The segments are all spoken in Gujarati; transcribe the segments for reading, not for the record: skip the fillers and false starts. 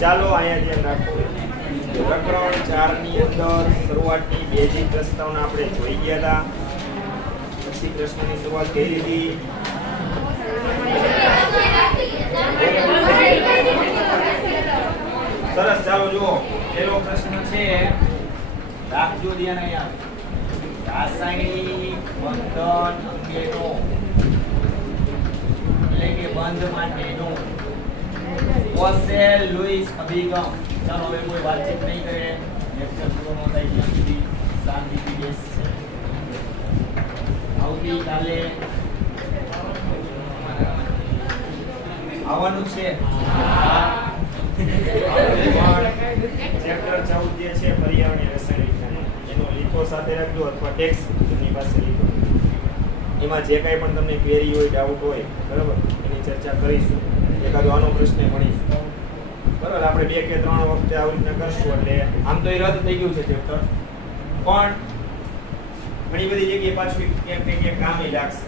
ચાલો અહીંયા ધ્યાન રાખો. પ્રકરણ 4 ની અંદર શરૂઆતની બેઝિક પ્રસ્તાવના આપણે જોઈ ગયા હતા. પછી પ્રશ્નની શરૂઆત કરી હતી. સરસ, ચાલો જુઓ. પહેલો પ્રશ્ન છે, રાખજો ધ્યાન અહીંયા. રાસાયણિક બંધન અંગેનો એટલે કે બંધ માટેનો કોસેલ લુઈસ અભિગમ. ચાલો હવે કોઈ વાતચીત નહીં કરે, લેક્ચર પૂરો ન થાય ત્યાં સુધી શાંતિથી બેસશે. આવતીકાલે આવવાનું છે. ચેપ્ટર 14 જે છે પર્યાવરણીય રસાયણ વિજ્ઞાન, એનો લીખો સાથે રાખજો અથવા ટેક્સ્ટ એની પાસે લીખો. એમાં જે કાંઈ પણ તમને ક્વેરી હોય, ડાઉટ હોય, બરાબર, એની ચર્ચા કરીશું. એકાદો આનો પ્રશ્ન ભણીશું, બરાબર. આપણે 2 કે 3 વખતે આવી રીતના કરશું એટલે આમ તો એ રદ થઈ ગયું છે ચેપ્ટર, પણ ઘણી બધી જગ્યાએ પાછું ક્યાંક કામ લાગશે.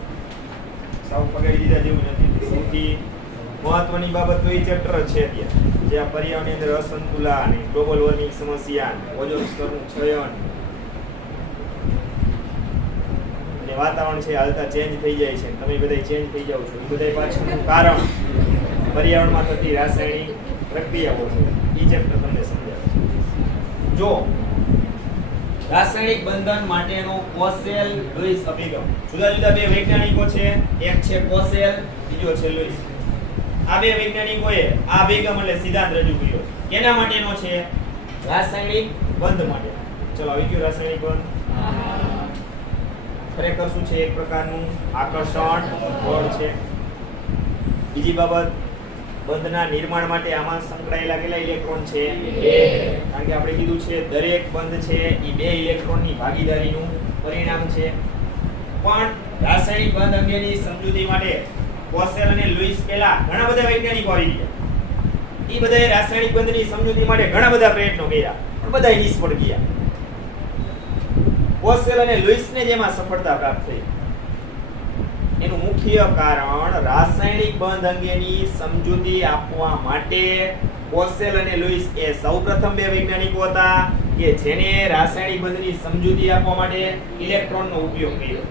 સાવ પકડી દીધા જેવું નથી. સૌથી મહત્વની બાબત તો એ ચેપ્ટર જ છે ત્યાં, જે આ પર્યાવરણની અંદર અસંતુલન અને ગ્લોબલ વોર્મિંગ સમસ્યા, ઓઝોન સ્તરનું ક્ષયન અને વાતાવરણ છે હાલતા ચેન્જ થઈ જાય છે, તમે બધા ચેન્જ થઈ જાવ છો, એ બધા પાછળનું કારણ પર્યાવરણમાં થતી રાસાયણિક પ્રક્રિયાઓ છે. એ ચેપ્ટર તમને સમજાવે છે. જો રાસાયણિક બંધન માટેનો કોસેલ લુઈસ અભિગમ, જુદા જુદા બે વૈજ્ઞાનિકો છે, એક છે કોસેલ, બીજો છે લુઈસ. આ બે વૈજ્ઞાનિકોએ આ અભિગમ એટલે સિદ્ધાંત રજૂ કર્યો. કેના માટેનો છે? રાસાયણિક બંધ માટે. ચલો આવી ગયો રાસાયણિક બંધ. ખરેખર શું છે? એક પ્રકારનું આકર્ષણ બળ છે. બીજી બાબત, બંધના નિર્માણ માટે આમાં સંકળાયેલા કેટલા ઇલેક્ટ્રોન છે? 2. કારણ કે આપણે કીધું છે દરેક બંધ છે એ 2 ઇલેક્ટ્રોનની ભાગીદારીનું પરિણામ છે. પણ રાસાયણિક બંધ અંગેની સમજૂતી માટે કોસેલ અને લુઈસ પહેલા ઘણા બધા વૈજ્ઞાનિકો આવી ગયા. એ બધાએ રાસાયણિક બંધની સમજૂતી માટે ઘણા બધા પ્રયત્નો કર્યા, પણ બધાય નિષ્ફળ ગયા. કોસેલ અને લુઈસને જેમાં સફળતા પ્રાપ્ત થઈ, એનું મુખ્ય કારણ રાસાયણિક બંધ અંગેની સમજૂતી આપવા માટે કોસેલ અને લુઈસ એ સૌપ્રથમ બે વૈજ્ઞાનિકો હતા કે જેને રાસાયણિક બંધની સમજૂતી આપવા માટે ઇલેક્ટ્રોનનો ઉપયોગ કર્યો.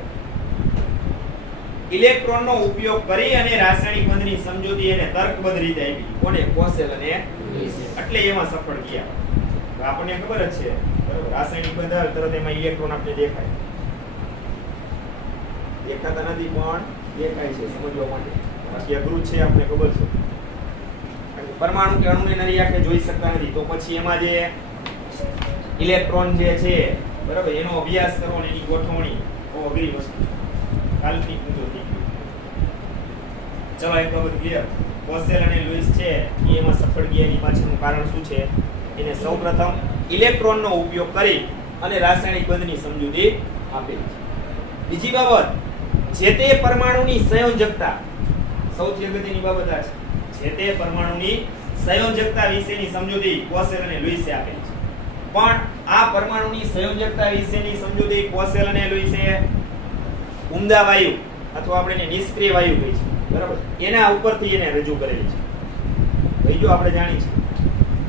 ઇલેક્ટ્રોનનો ઉપયોગ કરી અને રાસાયણિક બંધની સમજૂતી એને તર્કબદ્ધ રીતે આપી. કોને? કોસેલ અને લુઈસ. એટલે એમાં સફળ ગયા. આપણને ખબર જ છે, બરાબર, રાસાયણિક બંધ આવે તરત એમાં ઇલેક્ટ્રોન આપણે દેખાય. દેખાતા નથી પણ દેખાય છે સમજવા માટે. બાકી અઘરું છે, આપણે ખબર છે. પરમાણુ કે અણુને નરી આંખે જોઈ શકતા નથી, તો પછી એમાં જે ઇલેક્ટ્રોન જે છે, બરાબર, એનો અભ્યાસ કરવો અને એની ગોઠવણી બહુ અઘરી વસ્તુ. કાલ્પનિક મુદ્દો થઈ ગયો. ચલો એક બાબત ક્લિયર. કોસેલ અને લુઈસ છે એ એમાં સફળ ગયા. એની પાછળનું કારણ શું છે? એને સૌપ્રથમ ઇલેક્ટ્રોનનો ઉપયોગ કરી અને રાસાયણિક બંધની સમજૂતી આપેલી છે. બીજી બાબત, જે તે પરમાણુની સંયોજકતા, સૌથી અગત્યની બાબત આ છે. જે તે પરમાણુની સંયોજકતા વિશેની સમજૂતી કોસેલ અને લુઈસે આપેલી છે. પણ આ પરમાણુની સંયોજકતા વિશેની સમજૂતી કોસેલ અને લુઈસે ઉમદા વાયુ અથવા આપણે એને નિષ્ક્રિય વાયુ કહી છે, બરાબર, એના ઉપરથી એને રજૂ કરેલી છે. ભાઈ જો આપણે જાણી છે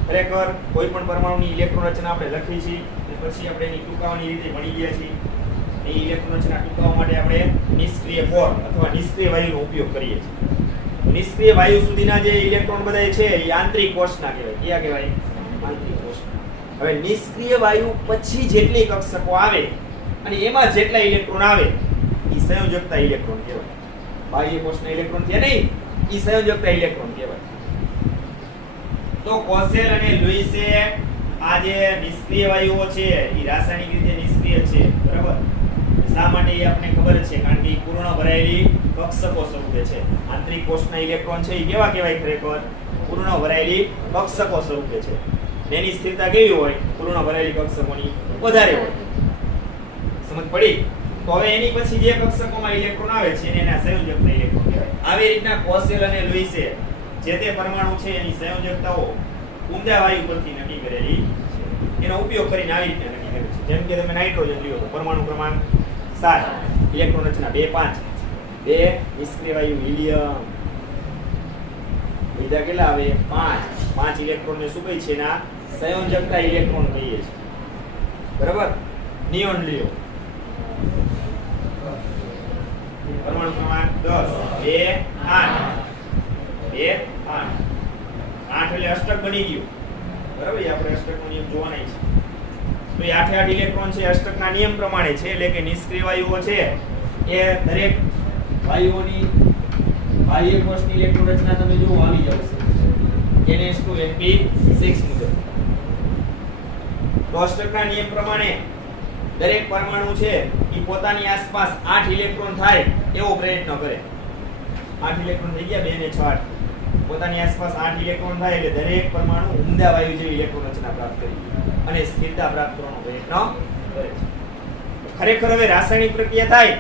ખરેખર કોઈ પણ પરમાણુની ઇલેક્ટ્રોન રચના આપણે લખી છે, પછી આપણે એની ટૂંકાવાની રીતે ભણી ગયા છીએ. એ ઇલેક્ટ્રોન રચના ટૂંકાવવા માટે આપણે નિષ્ક્રિય કોર અથવા નિષ્ક્રિય વાયુનો ઉપયોગ કરીએ છીએ. નિષ્ક્રિય વાયુ સુધીના જે ઇલેક્ટ્રોન બધા છે એ આંતરિક કોષના કહેવાય. કયા કહેવાય? આંતરિક કોષના. હવે નિષ્ક્રિય વાયુ પછી જેટલી કક્ષકો આવે અને એમાં જેટલા ઇલેક્ટ્રોન આવે એ સંયોજકતા ઇલેક્ટ્રોન કહેવાય. બાહ્ય કોષના ઇલેક્ટ્રોન છે નહીં, એ સંયોજકતા ઇલેક્ટ્રોન કહેવાય. તો કોસેલ અને લુઈસે આ જે નિષ્ક્રિય વાયુઓ છે એ રાસાયણિક રીતે નિષ્ક્રિય છે, બરાબર. શા માટે એ આપણે ખબર છે? કારણ કે એ પૂર્ણ ભરાયેલી કક્ષકો સ્વરૂપે છે. આંતરિક કોષના ઇલેક્ટ્રોન છે એ કેવા કહેવાય? ખરેખર પૂર્ણ ભરાયેલી કક્ષકો સ્વરૂપે છે. એની સ્થિરતા કેવી હોય? પૂર્ણ ભરાયેલી કક્ષકોની વધારે હોય. સમજ પડી? તો હવે એની પછી જે કક્ષકોમાં ઇલેક્ટ્રોન આવે છે એને એના સંયોજકતા ઇલેક્ટ્રોન કહેવાય. આવી રીતના કોસેલ અને લુઈસે જે તે પરમાણુ છે એની સંયોજકતાઓ ઉમદા વાયુ પરથી નક્કી કરેલી છે. એનો ઉપયોગ કરીને આવી રીતે નક્કી કર્યું છે. જેમ કે તમે નાઇટ્રોજન લ્યો તો પરમાણુ ક્રમાંક 7, ઇલેક્ટ્રોન રચના 2 5, 2 નિષ્ક્રિય વાયુ હિલિયમ, બીજા કેટલા આવે 5, 5 ઇલેક્ટ્રોન ને શું કહે છે ના સંયોજકતા ઇલેક્ટ્રોન કહીએ છીએ. બરાબર. નિયોન લ્યો પરમાણુ ક્રમાંક 10, 2 8, 2 8, 8 એટલે અષ્ટક બની ગયું. બરાબર. આપણે અષ્ટકનો નિયમ જોવાના છે. તો એ 8 8 ઇલેક્ટ્રોન છે અષ્ટકના નિયમ પ્રમાણે છે, એટલે કે નિષ્ક્રિય વાયુઓ છે એ દરેક વાયુઓની બાહ્ય કોષની ઇલેક્ટ્રોન રચના તમે જો આવી જશે NH2np6 મુજબ. તો અષ્ટકના નિયમ પ્રમાણે દરેક પરમાણુ છે એ પોતાની આસપાસ 8 ઇલેક્ટ્રોન થાય એવો પ્રયત્ન કરે. 8 ઇલેક્ટ્રોન થઈ ગયા 2 ને 6 8. પોતાની આસપાસ 8 ઇલેક્ટ્રોન થાય એટલે દરેક પરમાણુ ઉમદા વાયુ જેવી ઇલેક્ટ્રોન રચના પ્રાપ્ત કરી અને સ્થિરતા પ્રાપ્ત કરવાનો પ્રયત્ન કરે છે. ખરેખર હવે રાસાયણિક પ્રક્રિયા થાય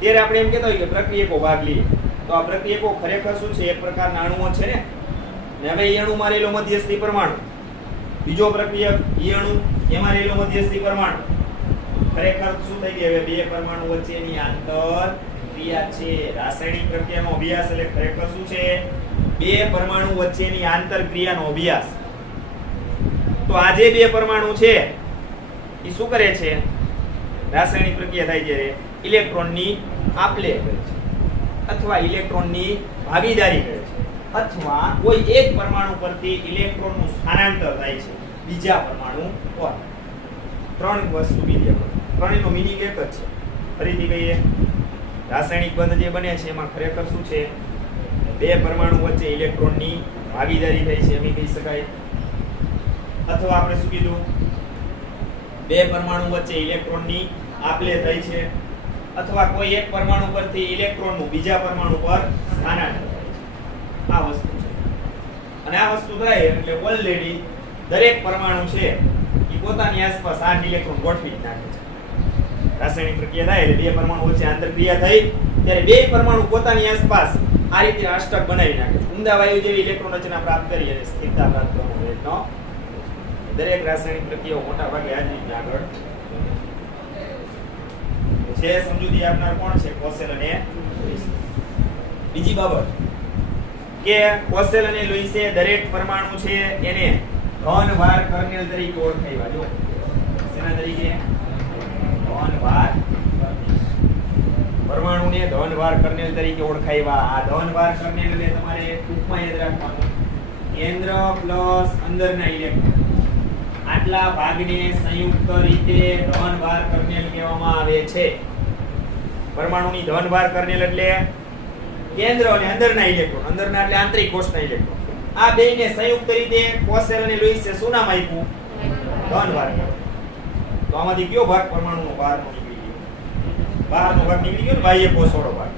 ત્યારે આપણે એમ કહેતા હોય કે પ્રક્રિયકો ભાગ લઈએ. તો આ પ્રક્રિયકો ખરેખર શું છે? એક પ્રકારના અણુઓ છે ને હવે એ અણુમાં રહેલો મધ્યસ્થી પરમાણુ, બીજો પ્રક્રિયક એ અણુ એમાં રહેલો મધ્યસ્થી પરમાણુ. ખરેખર શું થઈ ગયું? હવે બે પરમાણુ વચ્ચેની આંતર ક્રિયા છે. રાસાયણિક પ્રક્રિયાનો અભ્યાસ એટલે ખરેખર શું છે? બે પરમાણુ વચ્ચેની આંતર ક્રિયાનો અભ્યાસ. તો આ જે બે પરમાણુ છે એ શું કરે છે? રાસાયણિક પ્રક્રિયા થાય જ્યારે ઇલેક્ટ્રોનની આપ-લે કરે છે અથવા ઇલેક્ટ્રોનની ભાગીદારી કરે છે અથવા કોઈ એક પરમાણુ પરથી ઇલેક્ટ્રોનનું સ્થાનાંતર થાય છે બીજા પરમાણુ પર. ત્રણ વસ્તુ બીજી ત્રણેયનો મીનિંગ એક જ છે. ફરીથી કહીએ, રાસાયણિક બંધ જે બને છે એમાં ખરેખર શું છે? બે પરમાણુ વચ્ચે ઇલેક્ટ્રોનની ભાગીદારી થઈ છે એમ કહી શકાય. અથવા આપણે શું કીધું? બે પરમાણુ વચ્ચે ઇલેક્ટ્રોનની આપ-લે થઈ છે અથવા કોઈ એક પરમાણુ પરથી ઇલેક્ટ્રોનનું બીજા પરમાણુ પર સ્થાનાંતર થાય છે. આ વસ્તુ છે. અને આ વસ્તુ થાય એટલે ઓલરેડી દરેક પરમાણુ છે એ પોતાની આસપાસ 8 ઇલેક્ટ્રોન ગોઠવી નાખે છે. રાસાયણિક પ્રક્રિયા થાય એટલે બે પરમાણુ વચ્ચે આંતરક્રિયા થઈ ત્યારે બે પરમાણુ પોતાની આસપાસ આ રીતે અષ્ટક બનાવી નાખે છે. ઉમદા વાયુ જેવી ઇલેક્ટ્રોન રચના પ્રાપ્ત કરી અને સ્થિરતા પ્રાપ્ત કરવાનો પ્રયત્ન. દરેક રાસાયણિક પ્રક્રિયાઓ મોટા ભાગે આ જ રીતે આગળ છે. સમજૂતી આપનાર કોણ છે? કોસેલ અને લુઈસ. બીજી બાબત કે કોસેલ અને લુઈસે દરેક પરમાણુ છે એને ધનવાર કર્નેલ તરીકે ઓળખાવ્યા. જો શેના તરીકે? ધનવાર પરમાણુને ધનવાર કર્નેલ તરીકે ઓળખાવ્યા. આ ધનવાર કર્નેલ એટલે તમારે ટૂંકમાં યાદ રાખવાનું કેન્દ્ર પ્લસ અંદરના ઇલેક્ટ્રોન આટલા ભાગને સંયુક્ત રીતે ધનવાર કર્નેલ કહેવામાં આવે છે. પરમાણુની ધનવાર કર્નેલ એટલે કેન્દ્ર અને અંદરના ઇલેક્ટ્રોન, અંદરના એટલે આંતરિક કોષના ઇલેક્ટ્રોન. આ બેયને સંયુક્ત રીતે કોસેલ અને લુઈસે શું નામ આપ્યું? ધનવાર. તો આમાંથી કયો ભાગ પરમાણુનો બહારનો નીકળી ગયો? બહારનો ભાગ નીકળી ગયો ને બાહ્ય કોષવાળો ભાગ.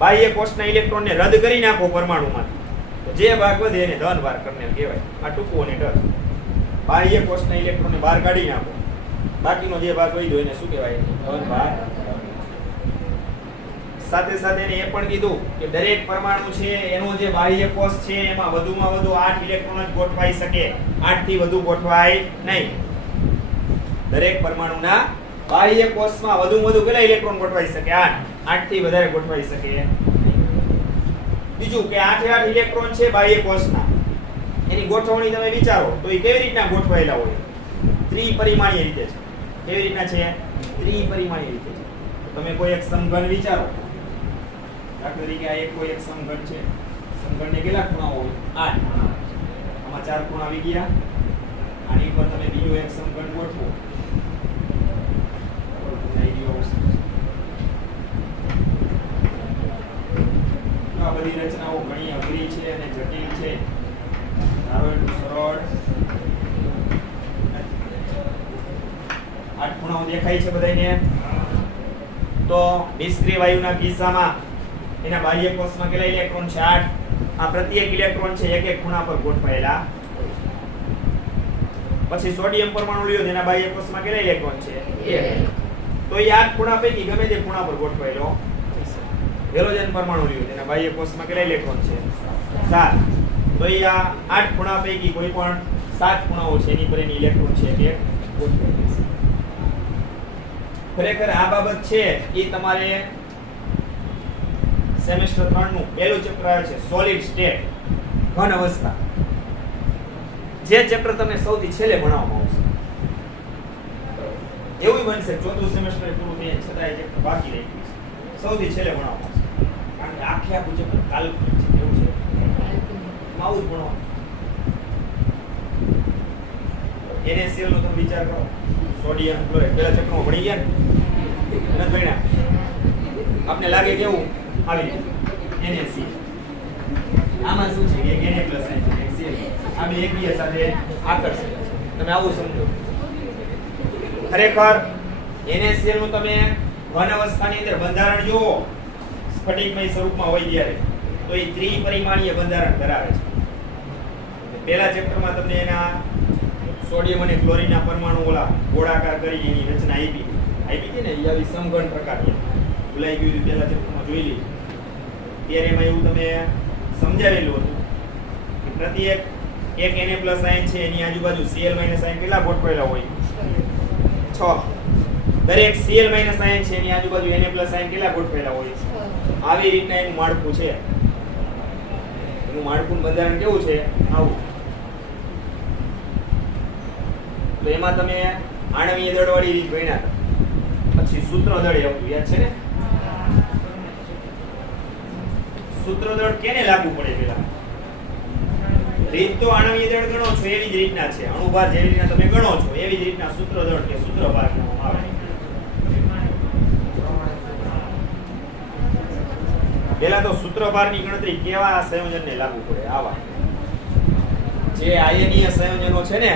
બાહ્ય કોષના ઇલેક્ટ્રોનને રદ કરી નાખો પરમાણુમાંથી તો જે ભાગ વધે એને ધનવાર કર્નેલ કહેવાય. આ ટૂંકું અને ઢ. બાહ્ય કોષના ઇલેક્ટ્રોનને બહાર કાઢી નાખો, બાકીનો જે ભાગ વધ્યો એને શું કહેવાય? ધનવાર. સાથે સાથે એને એ પણ કીધું કે દરેક પરમાણુ છે એનો જે બાહ્ય કોષ છે એમાં વધુમાં વધુ 8 ઇલેક્ટ્રોન જ ગોઠવાઈ શકે, 8 થી વધુ ગોઠવાય નહીં. દરેક પરમાણુના બાહ્ય કોષમાં વધુમાં વધુ કેટલા ઇલેક્ટ્રોન ગોઠવાઈ શકે? 8. 8 થી વધારે ગોઠવાઈ શકે. બીજું કે 8 8 ઇલેક્ટ્રોન છે બાહ્ય કોષના, એની ગોઠવણી તમે વિચારો તો એ કેવી રીતના ગોઠવાયેલા હોય? ત્રિપરિમાણીય રીતે છે. કેવી રીતના છે? ત્રિપરિમાણીય રીતે છે. તો તમે કોઈ એક સમઘન વિચારો. દાખલા તરીકે આ કોઈ એક સમઘન છે. સમઘનને કેટલા ખૂણા હોય? 8. આમાં 4 ખૂણા આવી ગયા. આની પર તમે બીજો એક સમઘન ગોઠવો. આ બધી રચનાઓ ઘણી અઘરી છે અને જટિલ છે. ધારો એટલું સરળ 8 ખૂણાઓ દેખાય છે બધાને. તો નિષ્ક્રિય વાયુના કિસ્સામાં એના બાહ્ય કોષમાં કેટલા ઇલેક્ટ્રોન છે? 8. આ પ્રત્યેક ઇલેક્ટ્રોન છે એક એક ખૂણા પર ગોઠવાયેલા. પછી સોડિયમ પરમાણુ લ્યો તેના બાહ્ય કોષમાં કેટલા ઇલેક્ટ્રોન છે? 1. તો એ 8 ખૂણા પૈકી ગમે તે ખૂણા પર ગોઠવાયેલો. હેલોજન પરમાણુ લ્યો તેના બાહ્ય કોષમાં કેટલા ઇલેક્ટ્રોન છે? 7. તો એ આ 8 ખૂણા પૈકી કોઈ પણ 7 ખૂણાઓ છે એની પર એની ઇલેક્ટ્રોન છે કે ગોઠવેલી છે. ખરેખર આ બાબત છે એ તમારે સેમેસ્ટર 3 નું પહેલું ચેપ્ટર આવે છે સોલિડ સ્ટેટ, ઘન અવસ્થા. જે ચેપ્ટર તમને સૌથી છેલ્લે ભણાવવામાં આવશે. એવું બનશે ચોથું સેમેસ્ટર પૂરું થઈને છતાંય ચેપ્ટર બાકી રહી ગયું છે, સૌથી છેલ્લે ભણાવવામાં આવશે. કારણ કે આખું ચેપ્ટર કાલ્પનિક છે. એવું છે, આવું જ ભણવાનું. NaCl નો તમે વિચાર કરો, સોડિયમ ક્લોરાઇડ પહેલા ચેપ્ટરમાં ભણી ગયા ને, નથી ભણ્યા? આપને લાગે કેવું આવી NaCl. આમાં શું છે કે એક Na+ આયન છે, એક Cl. આ બે એકબીજા સાથે આકર્ષે છે. તમે આવું સમજો. ખરેખર NaCl નું તમે ઘન અવસ્થાની અંદર બંધારણ જુઓ, સ્ફટિકમય સ્વરૂપમાં હોય ત્યારે, તો એ ત્રિપરિમાણીય બંધારણ ધરાવે છે. પહેલા ચેપ્ટરમાં તમને એના સોડિયમ અને ક્લોરીનના પરમાણુ ઓલા ગોળાકાર કરી એની રચના આપી હતી ને, એ આવી સમઘન પ્રકારની ભૂલાઈ ગયું પહેલા ચેપ્ટરમાં જોઈ લીધું. ત્યારે એમાં એવું તમે સમજાવેલું હતું કે પ્રત્યેક એક Na+ આયન છે એની આજુબાજુ Cl- આયન કેટલા ગોઠવેલા હોય? 6. દરેક Cl- આયન છે એની આજુબાજુ Na+ આયન કેટલા ગોઠવેલા હોય? આવી રીતના એનું માળખું છે. એનું માળખું બંધારણ કેવું છે? આવું. તો એમાં તમે આણવીય દળવાળી રીત ભણ્યા હતા. પછી સૂત્ર દળ આવતું, યાદ છે ને? સૂત્ર દળ કેને લાગુ પડે? પેલા રીત તો આણવીય દળ ગણો છો એવી જ રીતના છે, અણુભાર જેવી રીતના તમે ગણો છો એવી જ રીતના સૂત્ર દળ કે સૂત્રભાર ગણવામાં આવે. પેલા તો સૂત્રભારની ગણતરી કેવા સંયોજનને લાગુ પડે? આવા જે આયનીય સંયોજનો છે ને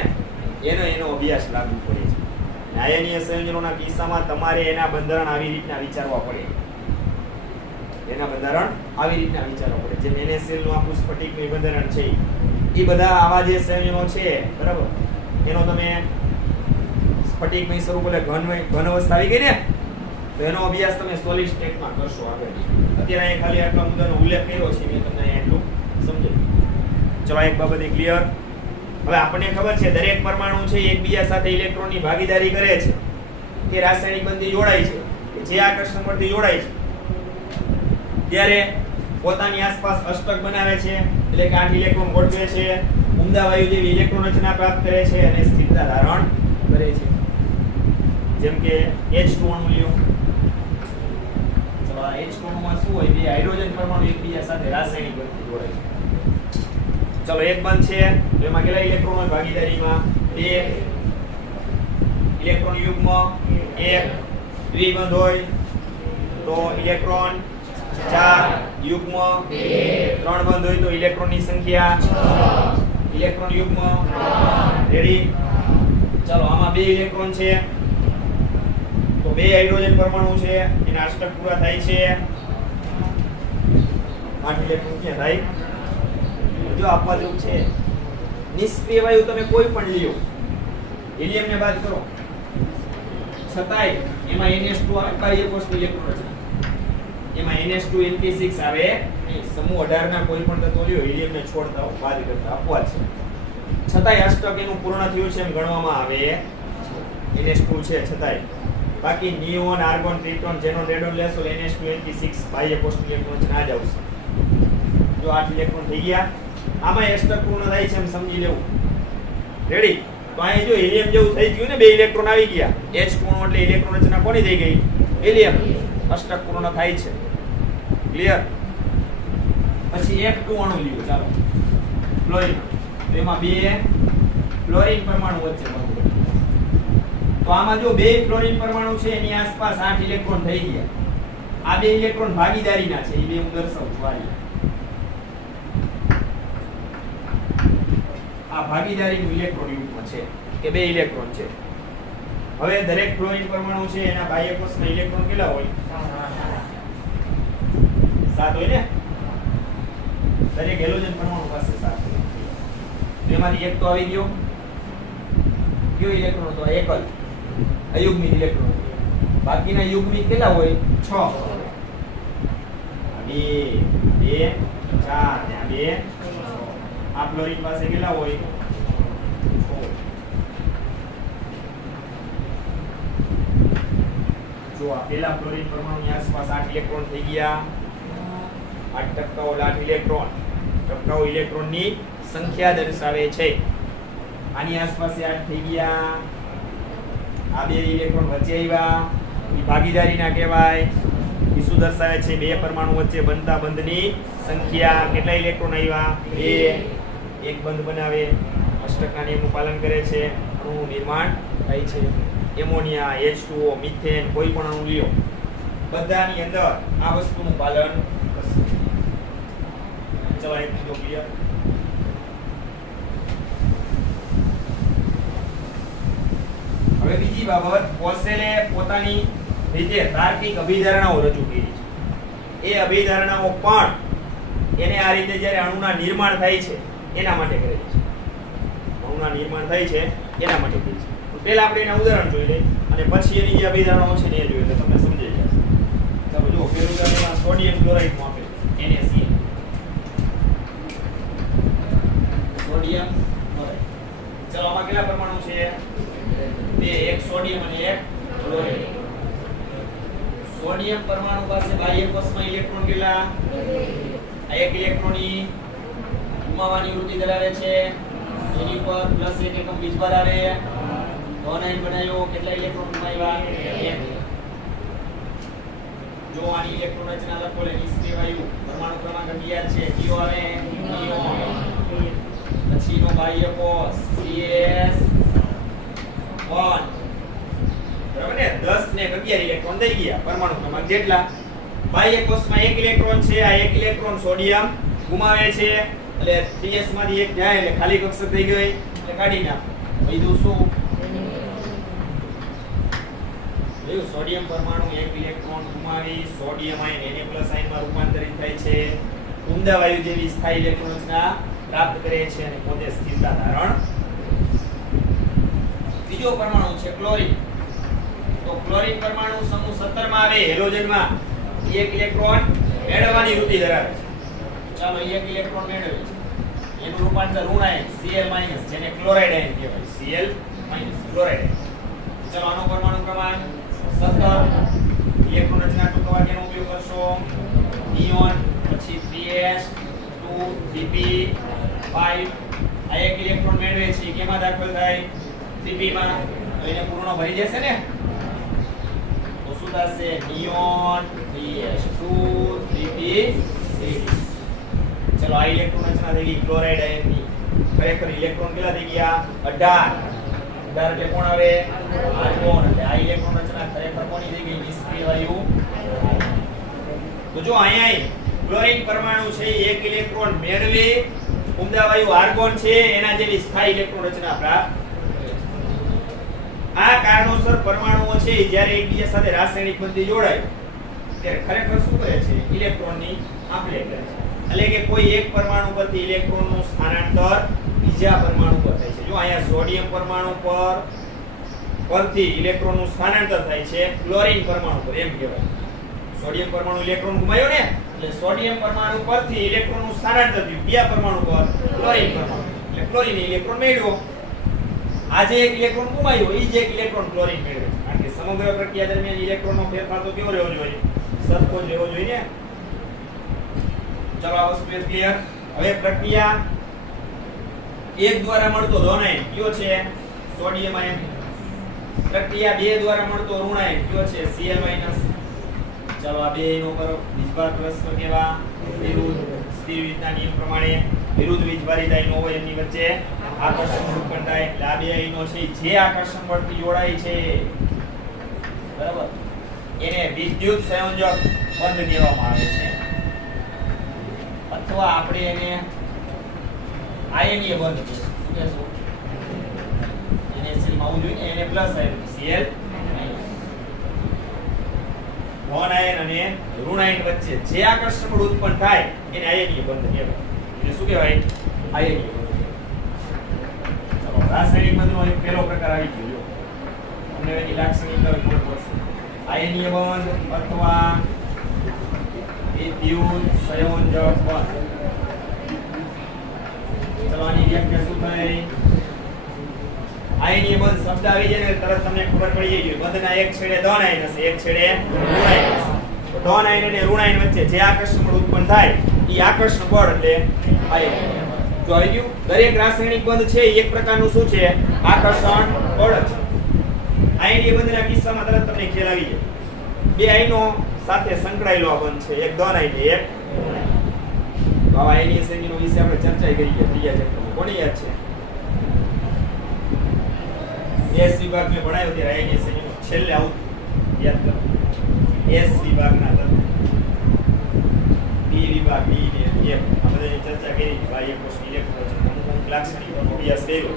એનો અભ્યાસ લાગુ પડે છે. આયનીય સંયોજનોના કિસ્સામાં તમારે એના બંધારણ આવી રીતના વિચારવા પડે. એના બંધારણ આવી રીતના વિચારવા પડે. જેમ NaCl નું આખું સ્ફટિકનું બંધારણ છે, એ બધા આવા જે સંયોજનો છે, બરાબર, એનો તમે સ્ફટિકમય સ્વરૂપ એટલે ઘન અવસ્થા આવી ગઈ ને, તો એનો અભ્યાસ તમે સોલિડ સ્ટેટમાં કરશો આગળ. અત્યારે અહીં ખાલી આટલા મુદ્દાનો ઉલ્લેખ કર્યો છે, મેં તમને અહીં એટલું સમજાવ્યું. ચલો, એક બાબત ક્લિયર. હવે આપણને ખબર છે દરેક પરમાણુ છે એકબીજા સાથે ઇલેક્ટ્રોનની ભાગીદારી કરે છે, તે રાસાયણિક બંધથી જોડાય છે, જે આકર્ષણ પરથી જોડાય છે ત્યારે પોતાની આસપાસ અષ્ટક બનાવે છે, એટલે કે 8 ઇલેક્ટ્રોન ગોઠવે છે, ઉમદા વાયુ જેવી ઇલેક્ટ્રોન રચના પ્રાપ્ત કરે છે અને સ્થિરતા ધારણ કરે છે. જેમ કે H2 અણુ લ્યો. ચલો, આ H2 અણુમાં શું હોય? બે હાઇડ્રોજન પરમાણુ એકબીજા સાથે રાસાયણિક બંધથી જોડાય છે. ચલો, એક બંધ છે તો એમાં કેટલા ઇલેક્ટ્રોન હોય ભાગીદારીમાં? 2 ઇલેક્ટ્રોન યુગ્મ. 1 દ્વિબંધ હોય તો ઇલેક્ટ્રોન 4 યુગ્મ. 3 બંધ હોય તો ઇલેક્ટ્રોનની સંખ્યા 6 ઇલેક્ટ્રોન યુગ્મ. રેડી? ચલો, આમાં 2 ઇલેક્ટ્રોન છે તો 2 હાઇડ્રોજન પરમાણુ છે, એના અષ્ટક પૂરા થાય છે. 8 ઇલેક્ટ્રોન ક્યાં થાય? જો આપવા જેવું છે. નિષ્ક્રિય વાયુ તમે કોઈ પણ લ્યો, હિલિયમ ને બાદ કરો, છતાંય એમાં NH2 આવે, બાહ્ય કોષની ઇલેક્ટ્રોન રચના. એમાં NH2 NP6 આવે નહીં. સમૂહ 18 ના કોઈ પણ તત્વો લ્યો, હિલિયમ ને છોડતા બાદ કરતા અપવાદ છે, છતાંય અષ્ટક એનું પૂર્ણ થયું છે એમ ગણવામાં આવે. NH2 છે છતાંય. બાકી નિયોન, આર્ગોન, ટ્રિટોન, ઝેનોન, રેડોન લેશો, NH2 NP6 બાહ્ય કોષની ઇલેક્ટ્રોન રચના જ આવશે. જો 8 ઇલેક્ટ્રોન થઈ ગયા, આમાં અષ્ટક પૂર્ણ થાય છે એમ સમજી લેવું. રેડી? તો અહીં જો હિલિયમ જેવું થઈ ગયું ને, 2 ઇલેક્ટ્રોન આવી ગયા. H2 એટલે ઇલેક્ટ્રોન રચના કોની થઈ ગઈ? હિલિયમ. અષ્ટક પૂર્ણ થાય છે. ક્લિયર? પછી F2 અણુ લ્યો. ચાલો, ફ્લોરિન. તો એમાં 2 ફ્લોરિન પરમાણુ વચ્ચે બંધ. તો આમાં જો 2 ફ્લોરિન પરમાણુ છે એની આસપાસ 8 ઇલેક્ટ્રોન થઈ ગયા. આ 2 ઇલેક્ટ્રોન ભાગીદારીના છે, એ બે હું દર્શાવું છું. આ ભાગીદારીનું ઇલેક્ટ્રોન યુગ્મ છે કે 2 ઇલેક્ટ્રોન છે. હવે દરેક ફ્લોરિન પરમાણુ છે એના બાહ્ય કોષના ઇલેક્ટ્રોન કેટલા હોય? 7 હોય ને. દરેક હેલોજન પરમાણુ પાસે 7 હોય. તેમાંથી એક તો આવી ગયો. કયો ઇલેક્ટ્રોન હતો? એકલ અયુગ્મિત ઇલેક્ટ્રોન. બાકીના યુગ્મિત કેટલા હોય? 6. 2 2 4 ને 2. આ ફ્લોરિન પાસે કેટલા હોય? જો આ પેલા ક્લોરીન પરમાણુની આસપાસ 8 ઇલેક્ટ્રોન થઈ ગયા. 8 ટપકાઓ 8 ઇલેક્ટ્રોન. ટપકાઓ ઇલેક્ટ્રોનની સંખ્યા દર્શાવે છે. આની આસપાસ 8 થઈ ગયા. આ બે ઇલેક્ટ્રોન વચ્ચે આવ્યા, એ ભાગીદારીના કહેવાય. એ શું દર્શાવે છે? બે પરમાણુ વચ્ચે બનતા બંધની સંખ્યા. કેટલા ઇલેક્ટ્રોન આવ્યા? 2. એક બંધ બનાવે, અષ્ટકના નિયમનું પાલન કરે છે, અણુનું નિર્માણ થાય છે. એમોનિયા, H2O, મિથેન, કોઈ પણ અણુ લ્યો, બધાની અંદર આ વસ્તુનું પાલન થશે. ચલો એક બીજો ક્લિયર. હવે બીજી બાબત, પોસેલે પોતાની રીતે તાર્કિક અભિધારણાઓ રજૂ કરી છે. એ અભિધારણાઓ પણ એને આ રીતે જ્યારે અણુના નિર્માણ થાય છે એના માટે કરેલી છે. અણુના નિર્માણ થાય છે એના માટે કરી છે. પહેલા આપણે એના ઉદાહરણ જોઈ લઈએ અને પછી એની જે અભિધારણાઓ છે ને એ જોઈએ તો તમને સમજાઈ જશે. ચાલો જો પેલું ઉદાહરણ સોડિયમ ક્લોરાઇડ માં આપેલું NaCl. Sodium chloride. ચાલો આમાં કેટલા પરમાણુ છે? બે, એક સોડિયમ અને એક ક્લોરાઇડ. સોડિયમ પરમાણુ પાસે બાહ્ય કોષમાં ઇલેક્ટ્રોન કેટલા? આ એક ઇલેક્ટ્રોનની ગુમાવવાની વૃત્તિ ધરાવે છે. એની પર +1 એકમ વીજભાર આવે. ધન બનાવ્યો, કેટલા ઇલેક્ટ્રોન ગુમાવ્યા? 1. જો આની ઇલેક્ટ્રોન રચના લખો લે નિષ્ક્રિય વાયુ પરમાણુ ક્રમાંક 11 છે. કયો આવે? નિયોન. પછીનો બાહ્ય કોષ CS1. બરાબર ને? 10 ને 11 ઇલેક્ટ્રોન દઈ ગયા પરમાણુ ક્રમાંક જેટલા. બાહ્ય કોષમાં એક ઇલેક્ટ્રોન છે. આ એક ઇલેક્ટ્રોન સોડિયમ ગુમાવે છે એટલે 3s માંથી એક જાય એટલે ખાલી કક્ષક થઈ ગઈ એટલે કાઢી નાખ. બીજું શું? સોડિયમ પરમાણુ એક ઇલેક્ટ્રોન ગુમાવી સોડિયમ આયન Na+ આયનમાં રૂપાંતરિત થાય છે. ઉમદા વાયુ જેવી સ્થાયી ઇલેક્ટ્રોન રચના પ્રાપ્ત કરે છે અને પોતે સ્થિરતા ધારણ. બીજો પરમાણુ છે ક્લોરીન. તો ક્લોરીન પરમાણુ સમૂહ 17 માં આવે હેલોજનમાં. એક ઇલેક્ટ્રોન મેળવવાની વૃત્તિ ધરાવે છે. ચાલો એક ઇલેક્ટ્રોન મેળવે છે. એનું રૂપાંતર ઋણ આયન Cl- જેને ક્લોરાઇડ આયન કહેવાય. Cl- chloride. ચાલો આનો પરમાણુ ક્રમાંક 17. ઇલેક્ટ્રોન રચના ટૂંકવા કેનો ઉપયોગ કરશો? નિયોન. પછી 3s 2 3p 5. આ એક ઇલેક્ટ્રોન મેળવે છે કેમાં દાખલ થાય? 3p માં. તો એને પૂર્ણ ભરી જશે ને? તો શું થશે? Neon 3s2 3p 6. ચલો આ ઇલેક્ટ્રોન રચના થઈ ગઈ ક્લોરાઇડ આયનની. ખરેખર ઇલેક્ટ્રોન કેટલા થઈ ગયા? 18. 18 એટલે કોણ આવે? આર્ગોન. એટલે આ ઇલેક્ટ્રોન રચના ખરેખર કોની થઈ ગઈ? નિષ્ક્રિય વાયુ. તો જો અહીંયા ક્લોરીન પરમાણુ છે એક ઇલેક્ટ્રોન મેળવે. ઉમદા વાયુ આર્ગોન છે એના જેવી સ્થાયી ઇલેક્ટ્રોન રચના પ્રાપ્ત. આ કારણોસર પરમાણુઓ છે જ્યારે એકબીજા સાથે રાસાયણિક બંધથી જોડાય ત્યારે ખરેખર શું કરે છે? ઇલેક્ટ્રોનની આપ-લે કરે છે. એટલે કે કોઈ એક પરમાણુ પરથી ઇલેક્ટ્રોનનું સ્થાનાંતર બીજા પરમાણુ પર થાય છે. જો અહીંયા સોડિયમ પરમાણુ પરથી ઇલેક્ટ્રોનનું સ્થાનાંતર થાય છે ક્લોરીન પરમાણુ પર, એમ કહેવાય. સોડિયમ પરમાણુ ઇલેક્ટ્રોન ગુમાવ્યો ને એટલે સોડિયમ પરમાણુ પરથી ઇલેક્ટ્રોનનું સ્થાનાંતર થયું બીજા પરમાણુ પર ક્લોરીન પરમાણુ. એટલે ક્લોરીન ઇલેક્ટ્રોન મેળવ્યો. આજે એક ઇલેક્ટ્રોન ગુમાવ્યો એ જ એક ઇલેક્ટ્રોન ક્લોરીન મેળવે. કારણ કે સમગ્ર પ્રક્રિયા દરમિયાન ઇલેક્ટ્રોનનો ફેરફાર તો કેવો રહેવો જોઈએ? સરખો જ રહેવો જોઈએ ને. ચલો આ વસ્તુ ક્લિયર. હવે પ્રક્રિયા 1 દ્વારા મળતો ધન આયન કયો છે? સોડિયમ આયન. પ્રક્રિયા 2 દ્વારા મળતો ઋણ આયન કયો છે? Cl-. ચલો આ બે એનો પર વીજભાર પરસ્પર કેવા? વિરુદ્ધ. સ્થિર વીજના નિયમ પ્રમાણે વિરુદ્ધ વીજભારિત આયનો હોય એમની વચ્ચે આકર્ષણ બળ ઉત્પન્ન થાય. એટલે આ બે આયનો છે જે આકર્ષણ બળથી જોડાય છે બરાબર એને વિદ્યુત સંયોજક બંધ કહેવામાં આવે છે. અથવા આપણે એને આયનીય બંધ કહીશું. શું કહેશું? NaCl માં આવવું જોઈએ ને. Na+ આયન Cl- ધન આયન અને ઋણ આયન વચ્ચે જે આકર્ષણ બળ ઉત્પન્ન થાય એને આયનીય બંધ કહેવાય. એટલે શું કહેવાય? આયનીય બંધ. ચલો રાસાયણિક બંધનો એક પહેલો પ્રકાર આવી ગયો. તમને એની લાક્ષણિકતા ખબર પડશે. આયનીય બંધ અથવા વિદ્યુત સંયોજક બંધ. ચલો આની વ્યાખ્યા શું થઈ? આયનીય બંધ શબ્દ આવી જાય ને તરત તમને ખબર પડી જાય કે બંધના એક છેડે ધન આયન હશે, એક છેડે ઋણ આયન હશે. તો ધન આયન અને ઋણ આયન વચ્ચે જે આકર્ષણ બળ ઉત્પન્ન થાય એ આકર્ષણ બળ એટલે આયન. જો આવી ગયું, દરેક રાસાયણિક બંધ છે એક પ્રકારનું શું છે? આકર્ષણ બળ છે. આયનીય બંધના કિસ્સામાં તરત તમને ખ્યાલ આવી જાય. બે આયનો સાથે સંકળાયેલો આ બંધ છે, એક ધન આયન એક. તો આવા આયનીય સંયોજનો વિશે આપણે ચર્ચા કરી છે ત્રીજા ચેપ્ટરમાં. કોને યાદ છે? એસ વિભાગ મેં ભણાવ્યો ત્યારે આયનીય સંયોજનો છેલ્લે આવું યાદ કરો. એસ વિભાગના તત્વો, બી વિભાગ બી ને એફ આ બધાની ચર્ચા કરી. બાહ્ય કોષ ઇલેક્ટ્રોન અમુક લાક્ષણિક અભ્યાસ કર્યો.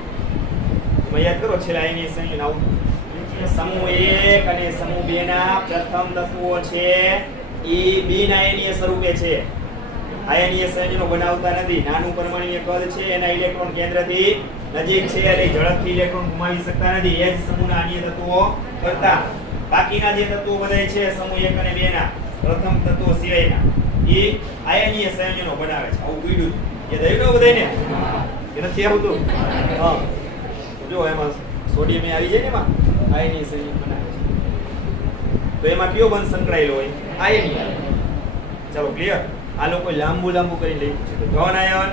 તમે યાદ કરો છેલ્લે આયનીય સંયોજન આવું સમૂહ 1 અને સમૂહ 2 ના પ્રથમ તત્વો છે એ બિન આયનીય સ્વરૂપે છે. આયનીય સંયોજનો બનાવતા નથી. નાનું પરમાણુય કદ છે, એના ઇલેક્ટ્રોન કેન્દ્રથી નજીક છે એટલે ઝડપથી ઇલેક્ટ્રોન ગુમાવી શકતા નથી. એ જ સમૂહના અન્ય તત્વો કરતા. બાકીના જે તત્વો બધાય છે સમૂહ 1 અને 2 ના પ્રથમ તત્વો સિવાયના એ આયનીય સંયોજનો બનાવે છે. આવું કીધું એ દઈનો બધાયને એ નથી આવતું. હા, જો એમાં સોડિયમ આવી જાય ને, એમાં આયનીય સંયોજન બનાવે છે. તો એમાં કયો બંધ સંકળાયેલો હોય? આયનીય. ચાલો ક્લિયર. આ લોકો લાંબુ કરી લખ્યું છે. તો ધન આયન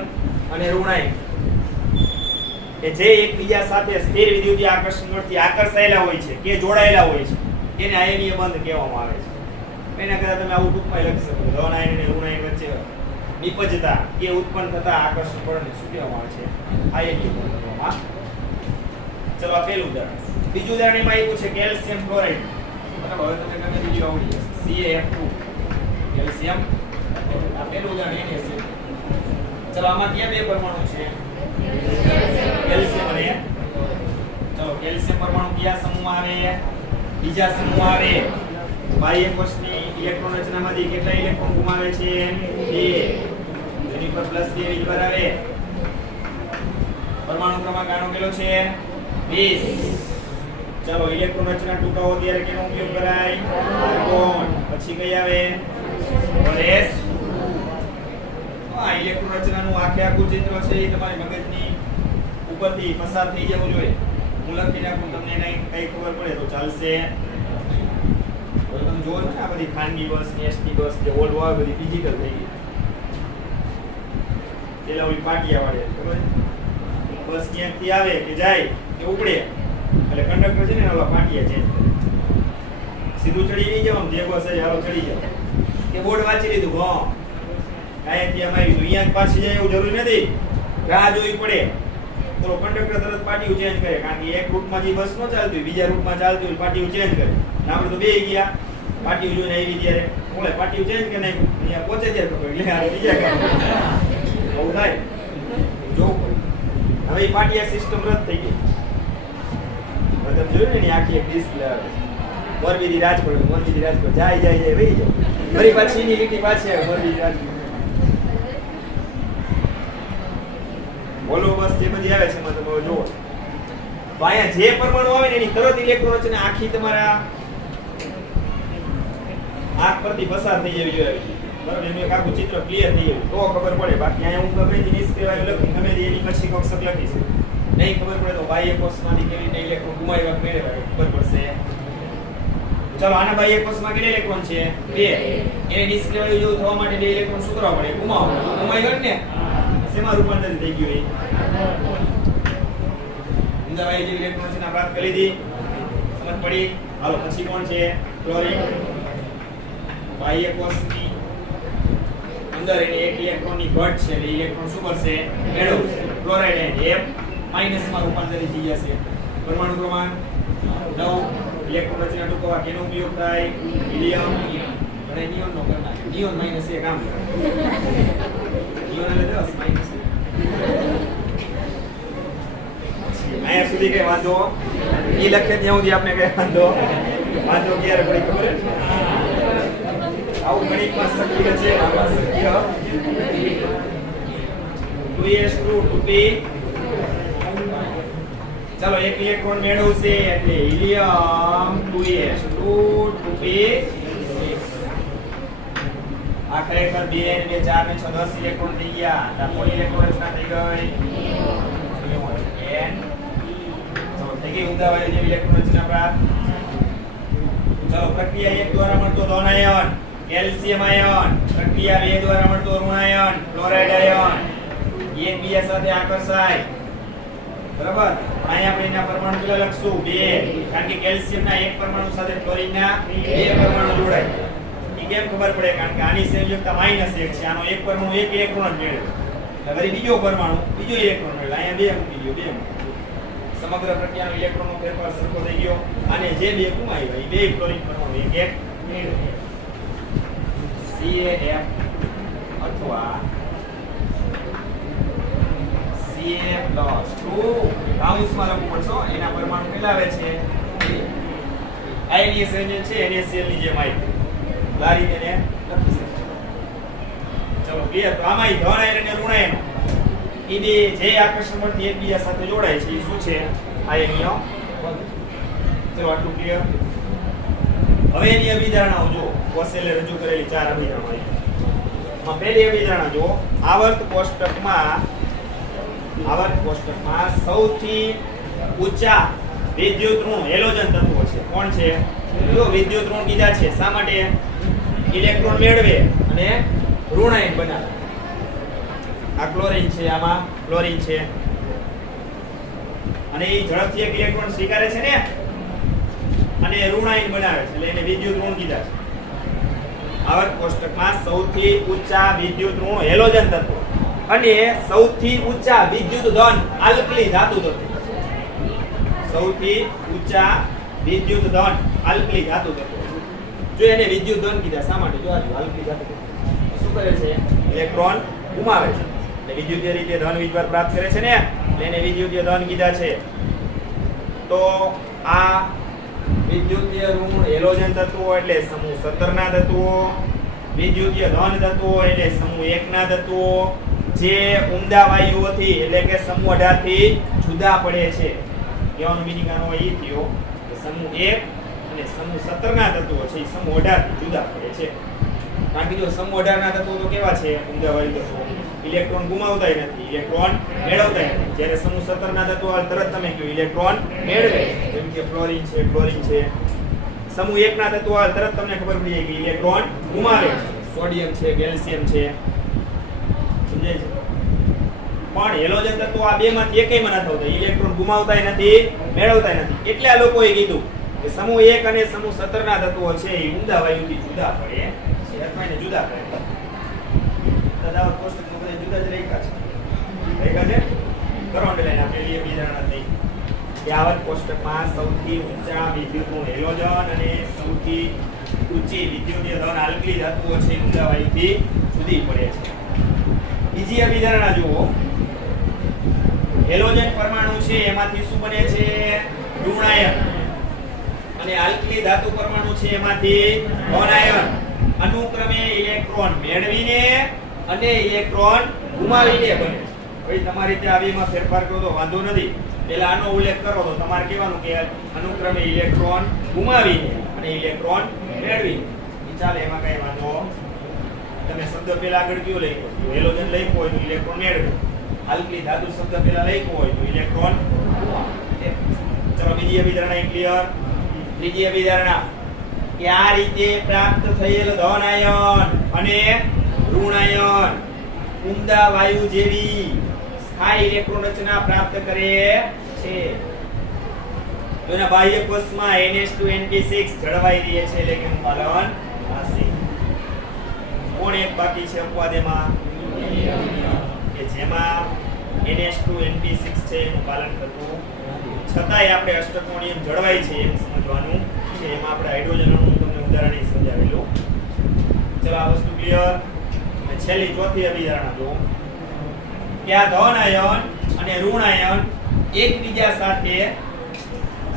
અને ઋણ આયન કે જે એકબીજા સાથે સ્થિર વિદ્યુતીય આકર્ષણ બળથી આકર્ષાયેલા હોય છે કે જોડાયેલા હોય છે એને આયનીય બંધ કહેવામાં આવે છે. એના કરતા તમે આવું ટૂંકમાં લખી શકો. ધન આયન અને ઋણ આયન વચ્ચે નિપજતા કે ઉત્પન્ન થતા આકર્ષણ બળને શું કહેવામાં આવે છે? આયનીય બંધ કહેવામાં. ચલો આ પહેલું ઉદાહરણ. બીજું ઉદાહરણ એમાં આપ્યું છે કેલ્શિયમ ક્લોરાઇડ. બરાબર, હવે તમે ગમે બીજું આવડી જશે. CaF2 calcium. આ પહેલું ઉદાહરણ એને છે. ચલો આમાં ક્યાં બે પરમાણુ છે? કેલ્શિયમ અને ચલો કેલ્શિયમ પરમાણુ કયા સમૂહમાં આવે? બીજા સમૂહમાં આવે. બાહ્ય કોષની ઇલેક્ટ્રોન રચનામાંથી કેટલા ઇલેક્ટ્રોન ગુમાવે છે? 2. જેની પર +2 વીજભાર આવે. પરમાણુ ક્રમાંક આનો કેટલો છે? 20. ચલો ઇલેક્ટ્રોન રચના ટૂંકાવો ત્યારે કેનો ઉપયોગ કરાય? આર્ગોન. પછી કઈ આવે? ઓરેસ. આ ઇલેક્ટ્રોન રચનાનું આખું ચિત્ર છે એ તમારી મગજની ઉપરથી પસાર થઈ જવું જોઈએ. હું લખી નાખું, તમને એના કઈ ખબર પડે તો ચાલશે. હવે તમે જોવો ને આ બધી ખાનગી બસ ને એસટી બસ જે ઓલ્ડ હોય બધી ડિજિટલ થઈ ગઈ. પેલા ઓલી પાટિયા વાળે ખબર બસ ક્યાંકથી આવે કે જાય કે ઉપડે એટલે કંડક્ટર છે ને ઓલા પાટિયા ચેન્જ કરે. સીધું ચડી નહીં જવાનું, જે બસ છે હાલો ચડી જાવ કે બોર્ડ વાંચી લીધું. હા કાંઈથી અમારી અહીંયા પાછી જાય એવું જરૂરી નથી. રાહ જોવી પડે તો કંડક્ટર તરત પાટિયું ચેન્જ કરે. કારણ કે એક રૂટમાં જે બસ ન ચાલતી હોય બીજા રૂટમાં ચાલતી હોય પાટિયું ચેન્જ કરે. આપણે તો બે ગયા પાટિયું જોઈને આવી ત્યારે ઓલે પાટિયું ચેન્જ કરી નાખ્યું. અહીંયા પહોંચે ત્યારે ખબર એટલે આ બીજા કામ આવું થાય. જોવું પડે. હવે એ પાટિયા સિસ્ટમ રદ થઈ ગઈ. તમે જોયું ને એની આખી એક ડિસ્પ્લે આવે. મોરબીથી રાજકોટ, મોરબીથી રાજકોટ જાય વહી જાય. ફરી પાછી એની લીટી પાછી આવે મોરબીથી રાજકોટ. બોલો બસ જે બધી આવે છે એમાં તમે જોવો તો અહીંયા જે પરમાણુ આવે ને એની તરત ઇલેક્ટ્રોન રચના આખી તમારા આંખ પરથી પસાર થઈ જવી જોઈએ. બરાબર, એનું એક આખું ચિત્ર ક્લિયર થઈ જાય તો ખબર પડે. બાકી અહીંયા હું ગમે તે નિષ્ક્રિય લખી ગમે તે એની પછી કોક્ષક લખીશ નહીં ખબર પડે તો બાહ્ય કોષમાંથી કેવી રીતે ઇલેક્ટ્રોન ગુમાવ્યા મેળવ્યા ખબર પડશે. ચાલો આના બાહ્ય કોષમાં કેટલા ઇલેક્ટ્રોન છે? 2. એને નિષ્ક્રિય જેવું થવા માટે 2 ઇલેક્ટ્રોન શું કરવા પડે? ગુમાવ્યા ને. શેમાં રૂપાંતરિત થઈ ગયું? અંદરવાળી જે ઇલેક્ટ્રોન છે ના પ્રાપ્ત કરી લીધી. સમજ પડી? હાલો પછી કોણ છે? ક્લોરીન. બાહ્ય કોષની અંદર એને એક ઇલેક્ટ્રોનની ઘટ છે એટલે ઇલેક્ટ્રોન શું કરશે? મેળવશે. ક્લોરાઇડ F- માં રૂપાંતરિત થઈ જશે. પરમાણુ ક્રમાંક 9. ઇલેક્ટ્રોન રચના ટૂંકવા કેનો ઉપયોગ થાય? હિલિયમ. અને નિયોન નો કરી નાખ્યો. નિયોન -1 કામ કરે. નિયોન એટલે 10 માઈનસ. અહીંયા સુધી કઈ વાંધો ઈ લખે ત્યાં સુધી આપણે કઈ વાંધો ક્યારે પડી ખબર છે? આવું ગણિતમાં શક્ય છે. આમાં શક્ય 2s2 2p. ચાલો એક ઇલેક્ટ્રોન મેળવશે એટલે હિલિયમ 2s2 2p. આ ખરેખર 2 અને 2 4 ને 6 10 ઇલેક્ટ્રોન થઈ ગયા. આ કોઈ ઇલેક્ટ્રોન રચના થઈ ગઈ. ચલો થઈ કે ઊંડા વાયુ જેવી ઇલેક્ટ્રોન રચના પ્રાપ્ત. ચલો પ્રક્રિયા 1 દ્વારા મળતો ધન આયન કેલ્શિયમ આયન, પ્રક્રિયા 2 દ્વારા મળતો ઋણ આયન ક્લોરાઇડ આયન એકબીજા સાથે આકર્ષાય. બરાબર. અહીં આપણે એના પરમાણુ પેલા લખશું 2 કારણ કે કેલ્શિયમના એક પરમાણુ સાથે ક્લોરીનના 2 પરમાણુ જોડાય. એ કેમ ખબર પડે? કારણ કે આની સંયોજકતા -1 છે, આનો એક પરમાણુ એક ઇલેક્ટ્રોન જ મેળવે. એટલે વળી બીજો પરમાણુ બીજો ઇલેક્ટ્રોન મેળવે. અહીંયા 2 મૂકી દો, 2 સમગ્ર પ્રક્રિયાનો ઇલેક્ટ્રોનનો ફેરફાર સરખો થઈ ગયો. અને જે 2 ગુમાવ્યા એ 2 ક્લોરીન પરમાણુ એક એક મેળવે. CaF અથવા Ca+ કાઉન્સમાં લખવું પડશે. એના પરમાણુ કેટલા આવે છે? આયનીય સંયોજન છે NaCl ની જેમ આવી. આ રીતે ને લખી શકીએ. ચલો ક્લિયર. તો આમાં ધન આયન અને ઋણ આયન એ બે જે આકર્ષણ બળથી એકબીજા સાથે જોડાય છે એ શું છે? આયનીય બળ. ચલો આટલું ક્લિયર. હવે એની અભિધારણાઓ જો કોસેલે રજૂ કરેલી 4 અભિધારણાઓ. પહેલી અભિધારણા જો આવર્ત કોષ્ટકમાં સૌથી ઊંચા વિદ્યુત ઋણ હેલોજન તત્વો છે. કોણ છે? જો વિદ્યુત ઋણ કીધા છે. શા માટે? ઇલેક્ટ્રોન મેળવે અને ઋણ આયન બનાવે. આ ક્લોરીન છે, આમાં ક્લોરીન છે અને એ ઝડપથી એક ઇલેક્ટ્રોન સ્વીકારે છે ને અને ઋણ આયન બનાવે છે એટલે એને વિદ્યુત ઋણ કીધા છે. આવર્ત કોષ્ટકમાં સૌથી ઊંચા વિદ્યુત ઋણ હેલોજન તત્વો અને સૌથી ઊંચા વિદ્યુત ધન આલ્કલી ધાતુ તત્વો. સૌથી ઊંચા વિદ્યુત ધન આલ્કલી ધાતુ તત્વો. જો એને વિદ્યુત ધન કીધા. શા માટે? જો આ આલ્કલી ધાતુ તત્વો શું કરે છે? ઇલેક્ટ્રોન ગુમાવે છે એટલે વિદ્યુતીય રીતે ધન વીજભાર પ્રાપ્ત કરે છે ને એટલે એને વિદ્યુતીય ધન કીધા છે. તો આ વિદ્યુતીય ઋણ હેલોજન તત્વો એટલે સમૂહ 17 ના તત્વો, વિદ્યુતીય ધન તત્વો એટલે સમૂહ 1 ના તત્વો જે ઉમદા વાયુઓથી એટલે કે સમૂહ 18 થી જુદા પડે છે. કહેવાનો મીનિંગ આનો એ થયો કે સમૂહ 1 અને સમૂહ 17 ના તત્વો છે એ સમૂહ 18 થી જુદા પડે છે. કારણ કે જો સમૂહ 18 ના તત્વો તો કેવા છે? ઉમદા વાયુ તત્વો ઇલેક્ટ્રોન ગુમાવતાય નથી, ઇલેક્ટ્રોન મેળવતાય નથી. જ્યારે સમૂહ 17 ના તત્વો તરત તમે કહો ઇલેક્ટ્રોન મેળવે. જેમ કે ફ્લોરિન છે, ક્લોરીન છે. સમૂહ 1 ના તત્વો તરત તમને ખબર પડી જાય કે ઇલેક્ટ્રોન ગુમાવે છે. સોડિયમ છે, કેલ્શિયમ છે. સમજાય છે? પણ હેલોજન તત્વો આ બે માંથી એકેયમાં નથી હોતા. ઇલેક્ટ્રોન ગુમાવતાય નથી, મેળવતાય નથી. એટલે આ લોકોએ કીધું કે સમૂહ 1 અને સમૂહ 17 ના તત્વો છે એ ઉમદા વાયુથી જુદા પડે છે અથવા એને જુદા પડે. દાદાવત કોષ્ટકમાં બધા જુદા જ રેખા છે. કરો અંડરલાઈન. આપણે એ અભિધારણા થઈ કે આવર્ત કોષ્ટકમાં સૌથી ઊંચા વિદ્યુત ઋણ હેલોજન અને સૌથી ઊંચી વિદ્યુતીય ધન આલ્કલી ધાતુઓ છે ઉમદા વાયુથી જુદી પડે છે. બીજી અભિધારણા જુઓ. હેલોજન પરમાણુ છે એમાંથી શું બને છે? ઋણ આયન. અને આલ્કલી ધાતુ પરમાણુ છે એમાંથી ધન આયન. અનુક્રમે ઇલેક્ટ્રોન મેળવીને અને ઇલેક્ટ્રોન ગુમાવીને બને છે. ભાઈ તમારી રીતે આવીમાં ફેરફાર કરો તો વાંધો નથી. પહેલા આનો ઉલ્લેખ કરો તો તમારે કહેવાનું કે અનુક્રમે ઇલેક્ટ્રોન ગુમાવીને અને ઇલેક્ટ્રોન મેળવીને. ચાલે, એમાં કઈ વાંધો. તમે શબ્દ પહેલા આગળ કયો લખ્યો? હેલોજન લખ્યો હોય તો ઇલેક્ટ્રોન મેળવે. આલ્કલી ધાતુ શબ્દ પહેલા લખ્યો હોય તો ઇલેક્ટ્રોન ગુમાવે. ચલો બીજી અભિધારણા ક્લિયર. ત્રીજી અભિધારણા કે આ રીતે પ્રાપ્ત થયેલ ધન આયન અને ઋણ આયન ઉમદા વાયુ જેવી સ્થાયી ઇલેક્ટ્રોન રચના પ્રાપ્ત કરે છે. તો એના બાહ્ય કોષમાં NH2NP6 જળવાઈ રહે છે એટલે કે પાલન થશે. કોણ એક બાકી છે અપવાદેમાં? કે જેમાં NH2NP6 છે એનું પાલન થતું છતાંય આપણે અષ્ટકોણીય જળવાય છે એમ સમજવાનું છે. એમાં આપણે હાઇડ્રોજન અણુનું તમને ઉદાહરણ સમજાવેલું. ચલો આ વસ્તુ ક્લિયર. અને છેલ્લી ચોથી અભિધારણા જો કે આ ધન આયન અને ઋણ આયન એકબીજા સાથે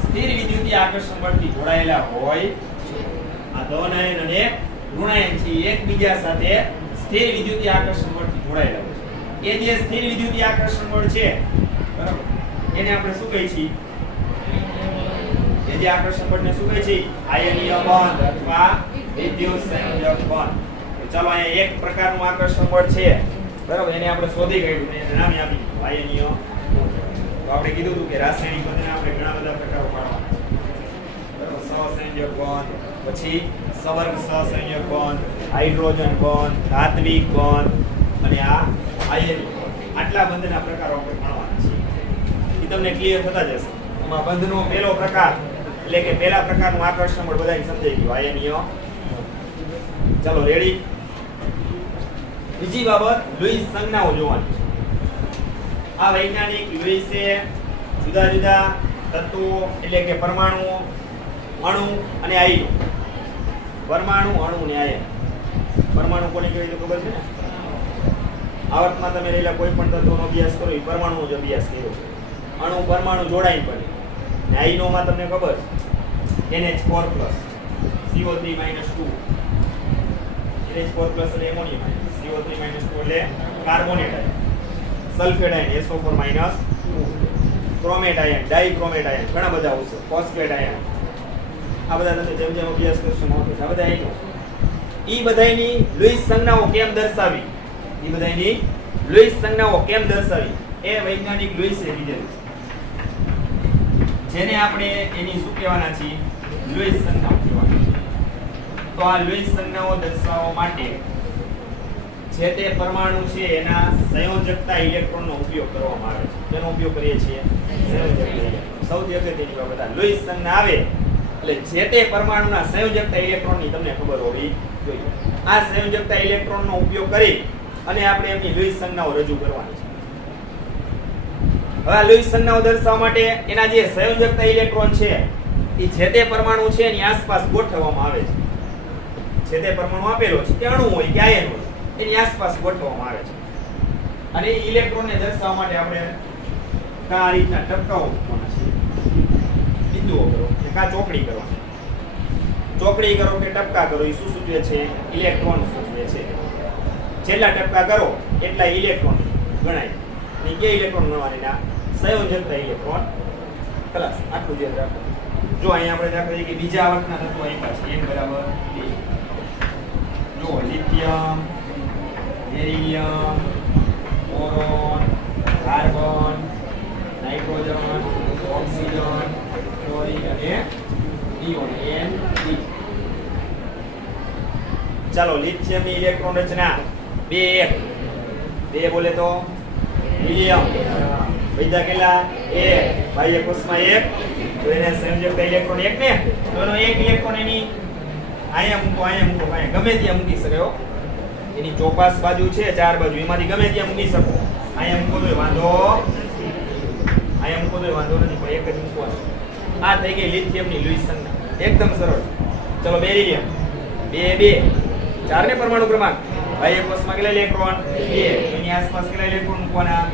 સ્થિર વિદ્યુતીય આકર્ષણ બળથી જોડાયેલા હોય છે. આ ધન આયન અને ઋણ આયન છે એકબીજા સાથે સ્થિર વિદ્યુતીય આકર્ષણ બળથી જોડાયેલા હોય છે. એ જે સ્થિર વિદ્યુતીય આકર્ષણ બળ છે બરાબર એને આપણે શું કહીએ છીએ? એ જે આકર્ષણ બળને શું કહીએ છીએ? આયનીય બંધ અથવા વિદ્યુત સંયોજક બંધ. ચાલો અહીંયા એક પ્રકારનું આકર્ષણ બળ છે બરાબર, એને આપણે શોધી કાઢ્યું, એને નામ આપી આયનીય. તો આપણે કીધું હતું કે રાસાયણિક બંધના આપણે ઘણા બધા પ્રકારો પાડવાના છે બરાબર સહસંયોજક બંધ પછી સવર્ગ સહસંયોજક બંધ હાઇડ્રોજન બંધ ધાત્વિક બંધ અને આ આયનિક આટલા બંધના પ્રકારો આપણે ભણવાના છે એ તમને ક્લિયર થતા જશે એમાં બંધનો પહેલો પ્રકાર એટલે કે પહેલા પ્રકારનું આકર્ષણ પણ બધાને સમજાઈ ગયું આયનીય ચાલો રેડી બીજી બાબત લુઈસ સંજ્ઞાઓ જોવાની છે આ વૈજ્ઞાનિક લુઈસે જુદા જુદા તત્વો એટલે કે પરમાણુઓ અણુ અને આયનો પરમાણુ અણુ અને આયન પરમાણુ કોને કહેવાય તો ખબર છે ને આવર્તમાં તમે રહેલા કોઈ પણ તત્વોનો અભ્યાસ કરો એ પરમાણુનો જ અભ્યાસ કર્યો અણુ પરમાણુ જોડાઈને બને અને આયનોમાં તમને ખબર છે NH4+ CO3 - 2 NH4+ એટલે એમોનિયમ આયન CO3 - 2 એટલે carbonate ion sulfate ion SO4- chromate ion dichromate ion ઘણા બધા આવશે ફોસ્ફેટ આયન આ બધા તમે જેમ જેમ અભ્યાસ કરશો આ બધા આયનો ઈ બધાયની લુઈસ સંજ્ઞાઓ કેમ દર્શાવી એ વૈજ્ઞાનિક લુઈસે કીધેલું જેને આપણે એની શું કહેવાના છીએ લુઈસ સંજ્ઞાઓ કહેવાના તો આ લુઈસ સંજ્ઞાઓ દર્શાવવા માટે જે તે પરમાણુ છે એના સંયોજકતા ઇલેક્ટ્રોનનો ઉપયોગ કરવામાં આવે છે તેનો ઉપયોગ કરીએ છીએ સંયોજકતા ઇલેક્ટ્રોન સૌથી અગત્યની બાબત આ લુઈસ સંજ્ઞા આવે એટલે જે તે પરમાણુના સંયોજકતા ઇલેક્ટ્રોનની તમને ખબર હોવી જોઈએ આ સંયોજકતા ઇલેક્ટ્રોનનો ઉપયોગ કરી અને આપણે એમની લુઈસ સંજ્ઞાઓ રજૂ કરવાની છે હવે આ લુઈસ સંજ્ઞાઓ દર્શાવવા માટે એના જે સંયોજકતા ઇલેક્ટ્રોન છે એ જે તે પરમાણુ છે એની આસપાસ ગોઠવવામાં આવે છે જે તે પરમાણુ આપેલો છે કે અણુ હોય કે આયન હોય એની આસપાસ ગોઠવવામાં આવે છે અને એ ઇલેક્ટ્રોનને દર્શાવવા માટે આપણે આ રીતના ટપકાઓ મૂકવાના છે બિંદુઓ કરો કે કા ચોકડી કરવાની ચોકડી કરો કે ટપકા કરો એ શું સૂચવે છે ઇલેક્ટ્રોન સૂચવે છે જેટલા ટપકા કરો એટલા ઇલેક્ટ્રોન ગણાય અને કે ઇલેક્ટ્રોન ગણવાની ના સંયોજકતા ઇલેક્ટ્રોન ખલાસ આટલું યાદ રાખો જો અહીંયા આપણે દાખલા તરીકે બીજા આવર્તના તત્વો આપ્યા છે n = 2 જો lithium beryllium boron carbon nitrogen oxygen chlorine અને નિયોન N3 ચાલો લિથિયમની ઇલેક્ટ્રોન રચના 2 બોલે તો હિલિયમ વૈધા કેટલા 1 બાહ્ય કોષમાં 1 તો એને સંયોજકતા ઇલેક્ટ્રોન 1 ને તો એનો એક ઇલેક્ટ્રોન એની અહીંયા મૂકો ગમે ત્યાં મૂકી શકાય એની ચોપાસ બાજુ છે ચાર બાજુ એમાંથી ગમે ત્યાં મૂકી શકો અહીંયા મૂકો તો વાંધો નથી પણ એક જ મૂકવાનું આ થઈ ગઈ લિથિયમની લુઈસ સંજ્ઞા એકદમ સરળ ચલો બેરિલિયમ 2 ચાર ને પરમાણુ ક્રમાંક બાહ્ય કોષમાં કેટલા ઇલેક્ટ્રોન 2 એની આસપાસ કેટલા ઇલેક્ટ્રોન મૂકવાના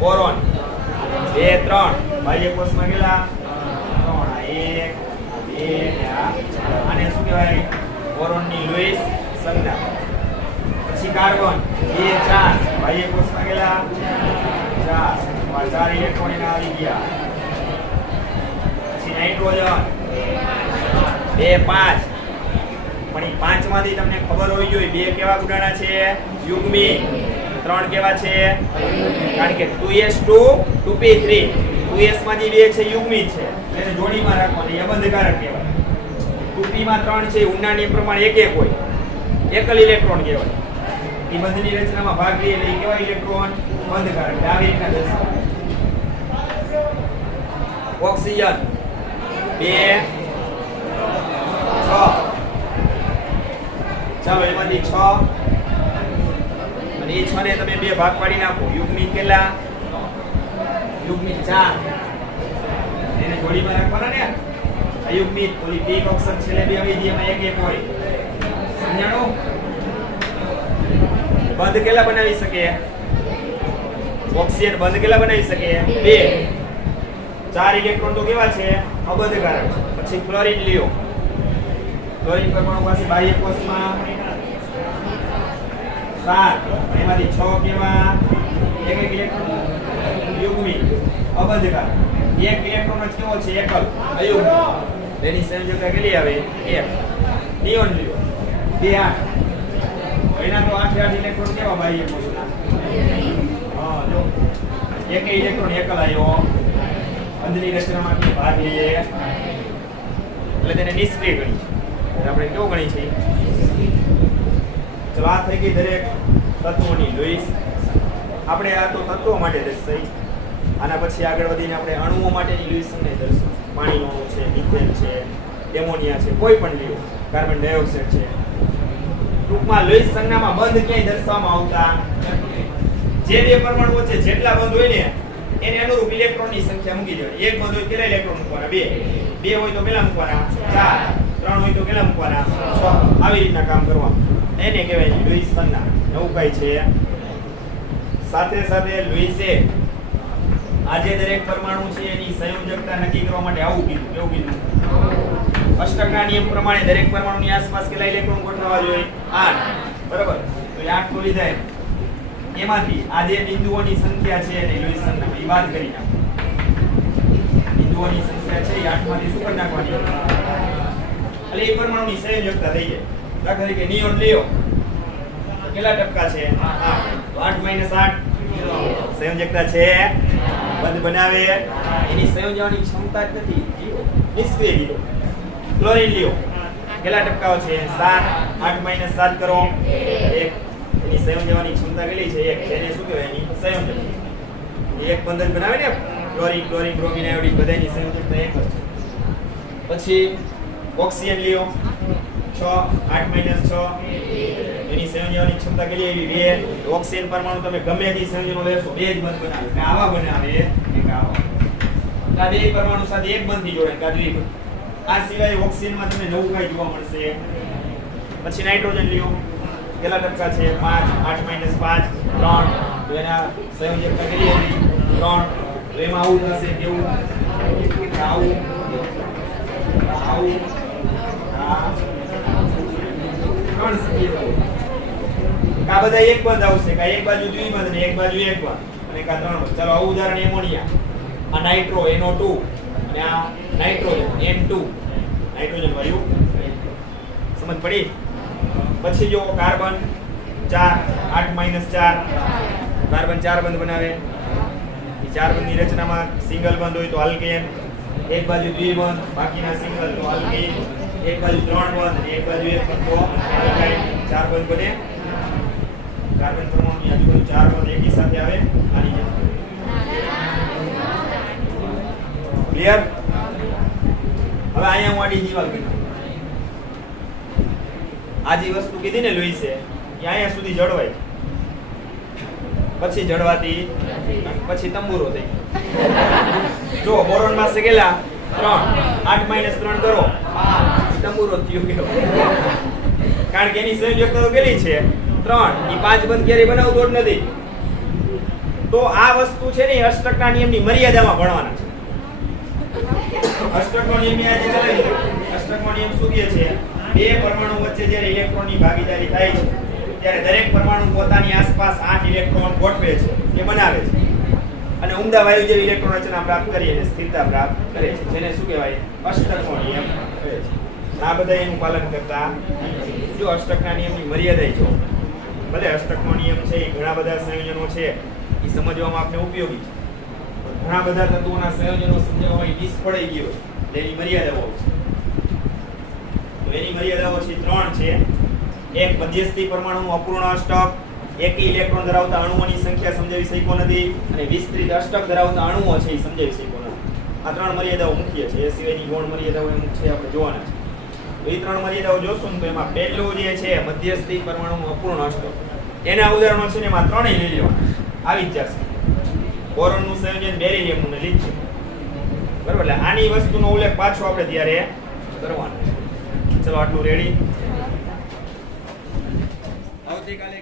બોરોન 2 3 બાહ્ય કોષમાં કેટલા 3 1 2 આને શું કહેવાય બોરોનની લુઈસ સંજ્ઞા પછી કાર્બન 2 4 બાહ્ય કોષમાં કેટલા 4 ઇલેક્ટ્રોન એના આવી ગયા પછી નાઇટ્રોજન 2 5 પણ એ 5 માંથી તમને ખબર હોવી જોઈએ 2 કેવા ગુણાના છે યુગ્મી 3 કેવા છે કારણ કે 2s2 2p3 2s માંથી 2 છે યુગ્મી છે એને જોડીમાં રાખવાની અબંધકારક કહેવાય 2p માં 3 છે ઊંડા નિયમ પ્રમાણે એક હોય એકલ ઇલેક્ટ્રોન કહેવાય એ બંધની રચનામાં ભાગ લે એટલે કેવા ઇલેક્ટ્રોન બંધકારક આવી રીતના દર્શાવે ઓક્સિજન 2 6 ચાલો એમાંથી 6 અને એ 6 ને તમે 2 ભાગ પાડી નાખો યુગ્મિક કેટલા યુગ્મિક 4 એને જોડીમાં રાખવાના ને અયુગ્મિક ઓલી પી કક્ષક છેલ્લે બે અવિધ્યમાં એક હોય સમજાણું બંધ કેટલા બનાવી શકે ઓક્સિજન બંધ કેટલા બનાવી શકે 2 4 ઇલેક્ટ્રોન તો કેવા છે અબંધકારક પછી ક્લોરીન લ્યો ક્લોરીન પરમાણુ પાસે બાહ્ય કોષમાં 7 એમાંથી 6 કેવા એક ઇલેક્ટ્રોન યુગ્મિક અબંધકારક એક ઇલેક્ટ્રોન જ કેવો છે એકલ અયુગ્મિક એની સંયોજકતા કેટલી આવે 1 નિયોન લ્યો 2 8 એના તો 8 ઇલેક્ટ્રોન કેવા બાહ્ય કોષના હા જો એક ઇલેક્ટ્રોન એકલ આવ્યો, અંદરની રચનામાંથી ભાગ લઈએ એટલે તેને નિષ્ક્રિય ગણી છે. આપણે કેવું ગણી છે? ચલો આ થઈ ગઈ દરેક તત્વોની લુઈસ. આપણે આ તો તત્વો માટે દર્શાવી. આના પછી આગળ વધીને આપણે અણુઓ માટેની લુઈસ સંજ્ઞા દર્શાવીશું. પાણીનો અણુ છે, મિથેન છે, એમોનિયા છે, કોઈ પણ લ્યો, કાર્બન ડાયોક્સાઇડ છે. ટૂંકમાં લુઈસ સંજ્ઞામાં બંધ ક્યાંય દર્શાવવામાં આવતા નથી. જે બે પરમાણુઓ છે જેટલા બંધ હોય ને એને અનુરૂપ ઇલેક્ટ્રોનની સંખ્યા મૂકી દેવાની. એક બંધ હોય કેટલા ઇલેક્ટ્રોન મૂકવાના? બે. બે હોય તો કેટલા મૂકવાના? ચાર. ત્રણ હોય તો કેટલા મૂકવાના? છ. આવી રીતના કામ કરવાનું. એને કહેવાય લુઈસ સંજ્ઞા. નવું કઈ છે? સાથે સાથે લુઈસે આજે દરેક પરમાણુ છે એની સંયોજકતા નક્કી કરવા માટે આવું કીધું. કેવું કીધું? અષ્ટકના નિયમ પ્રમાણે દરેક પરમાણુની આસપાસ કેટલા ઇલેક્ટ્રોન ગોઠવવા જોઈએ? 8. બરાબર. તો એ 8 તો લીધા. એમાંથી આ જે બિંદુઓની સંખ્યા છે એને લુઈસ સંજ્ઞામાં એ બાદ કરી નાખો. બિંદુઓની સંખ્યા છે એ 8 માંથી શું કરી નાખવાની? એટલે એક પરમાણુની સંયોજકતા થઈ જાય. દાખલા તરીકે નિયોન લ્યો. કેટલા ટકા છે? 8. તો 8 - 8 સંયોજકતા છે. બંધ બનાવે એની સંયોજવાની ક્ષમતા જ નથી. નિષ્ક્રિય લીધો. ક્લોરીન લ્યો. કેટલા ટકાઓ છે? 7. 8 - 7 કરો. 1. એની સંયોજવાની ક્ષમતા કેટલી છે? 1. એને શું કહેવાય? એની સંયોજક. એક બંધન બનાવે ને ક્લોરીન, બ્રોમિન, આયોડિન બધાની સંયોજકતા એક જ છે. પછી ઓક્સિજન લ્યો. 6. 8 - 6 એની સંયોજવાની ક્ષમતા કેટલી આવી? 2. ઓક્સિજન પરમાણુ તમે ગમે તે સંયોજનો લેશો બે જ બંધ બનાવે. કે આવા બનાવે એક આવા. આ બે પરમાણુ સાથે એક બંધ થી જોડે કે દ્વિ. આ સિવાય ઓક્સિજનમાં તમને નવું કઈ જોવા મળશે. પછી નાઇટ્રોજન લ્યો. કેટલા ટકા છે? 5. 8 - 5 3. તો એના સંયોજકતા કેટલી આવી? 3. તો એમાં આવું થશે. કેવું? આવું આવું ત્રણ શક્યતાઓ. આ બધા એક બંધ આવશે. કા એક બાજુ દ્વિબંધ ને એક બાજુ એક બંધ અને કા ત્રણ બંધ. ચાલો આવું ઉદાહરણ એમોનિયા. આ નાઇટ્રો NO2 અને આ નાઇટ્રોજન N2. નાઇટ્રોજન વાયુ. સમજ પડી? પછી જો કાર્બન 4. 8 - 4 કાર્બન 4 બંધ બનાવે. એ 4 બંધની રચનામાં સિંગલ બંધ હોય તો આલ્કેન, એક બાજુ દ્વિબંધ, બાકીના સિંગલ તો આલ્કીન, એક બાજુ 3 બંધ અને એક બાજુ એક બંધ તો આલ્કાઇન. 4 બંધ બને. કાર્બન પરમાણુની આજુબાજુ 4 બંધ એકી સાથે આવે. આની જેમ. ક્લિયર? હવે અહીંયા હું આડી દીવાલ કરી. આ જે વસ્તુ કીધી ને લુઈસે એ અહીંયા સુધી જળવાય. પછી જળવાતી પછી તંબુરો થઈ. જો બોરોન માં છે કેટલા? 3. 8 - 3 કરો. તંબુરો થયો કેવો? કારણ કે એની સંયોજકતા તો કેટલી છે? 3. એ 5 બંધ ક્યારેય બનાવતો જ નથી. તો આ વસ્તુ છે ને અષ્ટકના નિયમની મર્યાદામાં ભણવાના છે. અષ્ટકનો નિયમ આજે ચલાવી દીધો. અષ્ટકનો નિયમ શું કહે છે? બે પરમાણુ વચ્ચે જ્યારે ઇલેક્ટ્રોનની ભાગીદારી થાય છે ત્યારે દરેક પરમાણુ પોતાની આસપાસ 8 ઇલેક્ટ્રોન ગોઠવે છે, એ બનાવે છે અને ઉમદા વાયુ જેવી ઇલેક્ટ્રોન રચના પ્રાપ્ત કરી અને સ્થિરતા પ્રાપ્ત કરે છે, જેને શું કહેવાય? અષ્ટકનો નિયમ કહે છે. આ બધા એનું પાલન કરતા જો અષ્ટકના નિયમની મર્યાદા જો ભલે અષ્ટકનો નિયમ છે એ ઘણા બધા સંયોજનો છે એ સમજવામાં આપણે ઉપયોગી છે. ઘણા બધા તત્વોના સંયોજનો સમજવામાં નિષ્ફળ ગયો એની મર્યાદાઓ છે. તો એની મર્યાદાઓ છે 3 છે. એક મધ્યસ્થી પરમાણુનું અપૂર્ણ અષ્ટક, એકી ઇલેક્ટ્રોન ધરાવતા અણુઓની સંખ્યા સમજાવી શક્યો નથી અને વિસ્તૃત અષ્ટક ધરાવતા અણુઓ છે એ સમજાવી શક્યો નથી. આ 3 મર્યાદાઓ મુખ્ય છે. એ સિવાયની ગૌણ મર્યાદાઓ એમ છે આપણે જોવાના છે. તો એ 3 મર્યાદાઓ જોશું ને તો એમાં પહેલું જે છે મધ્યસ્થી પરમાણુનું અપૂર્ણ અષ્ટક, એના ઉદાહરણો છે ને એમાં 3 લઈ લેવાના. આવી જ જશે. બોરોનનું સંયોજન બેરિલિયમનું ને લીધું. બરાબર? એટલે આની વસ્તુનો ઉલ્લેખ પાછો આપણે ત્યારે કરવાનો. ચલો આટલું રેડી. આવતીકાલે